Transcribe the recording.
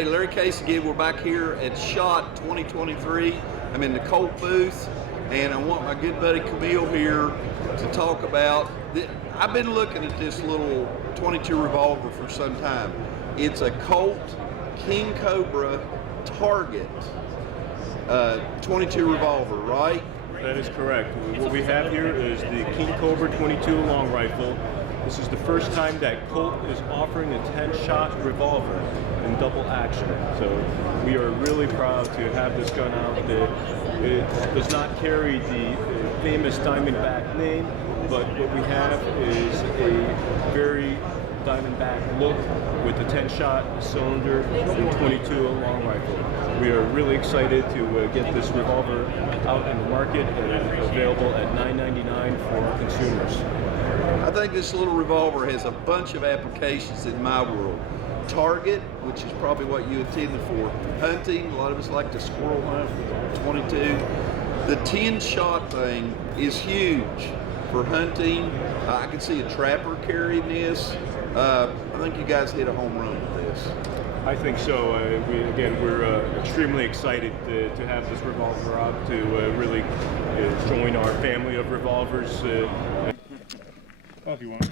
Hey, Larry Case again. We're back here at SHOT 2023. I'm in the Colt booth, and I want my good buddy Camille here to talk about. I've been looking at this little 22 revolver for some time. It's a Colt King Cobra Target 22 revolver, right? That is correct. What we have here is the King Cobra 22 long rifle. This is the first time that Colt is offering a 10-shot revolver in double action. So we are really proud to have this gun out. It does not carry the famous Diamondback name, but what we have is a very Diamondback look with the 10-shot cylinder and 22 long rifle. We are really excited to get this revolver out in the market and available at $9.99 for consumers. I think this little revolver has a bunch of applications in my world. Target, which is probably what you intended for. Hunting, a lot of us like to squirrel hunt with 22. The 10-shot thing is huge for hunting. I can see a trapper carrying this. I think you guys hit a home run with this. I think so. We're extremely excited to have this revolver out to really join our family of revolvers. Oh, if you want.